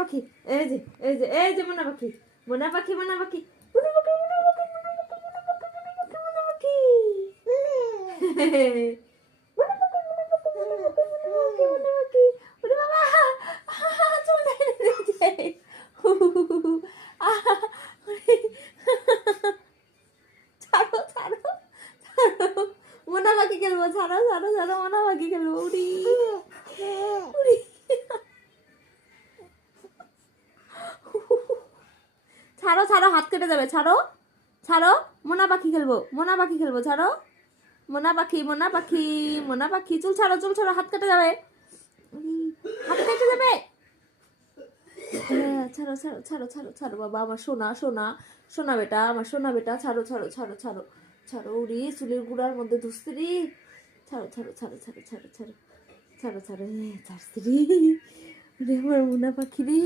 পাখি, এই যে এই যে এই যে মোনা পাখি, মোনা পাখি, মোনা পাখি, মোনা পাখি, মোনা পাখি, মোনা পাখি, মোনা পাখি, মোনা পাখি, মোনা পাখি, মোনা পাখি, মোনা পাখি, মোনা পাখি, ওরে বাবা, চুল টেনে দিয়েছে। ছাড়ো ছাড়ো ছাড়ো, মোনা পাখি খেলবো, ছাড়ো ছাড়ো ছাড়ো, মোনা পাখি খেলবো। উড়ি উড়ি, ছাড়ো ছাড়ো, হাত কেটে যাবে, ছাড়ো ছাড়ো, মোনা পাখি খেলবো, মোনা পাখি খেলবো, ছাড়ো, মোনা পাখি, মোনা পাখি, মোনা পাখি, চুল ছাড়ো, চুল ছাড়ো, হাত কেটে যাবে, হাত কেটে যাবে। ছাড়ো ছাড়ো ছাড়ো ছাড়ো ছাড়ো বাবা, আমার সোনা সোনা সোনা বেটা, আমার সোনা বেটা, ছাড়ো ছাড়ো ছাড়ো ছাড়ো ছাড়ো, উড়ি চুলের গুড়ার মধ্যে ধুসতে রে, ছাড়ো ছাড়ো ছাড়ো ছাড়ো ছাড়ো ছাড়ো ছাড়ো ছাড়ো, ছাড়ছি রে, আমার মোনা পাখি রে।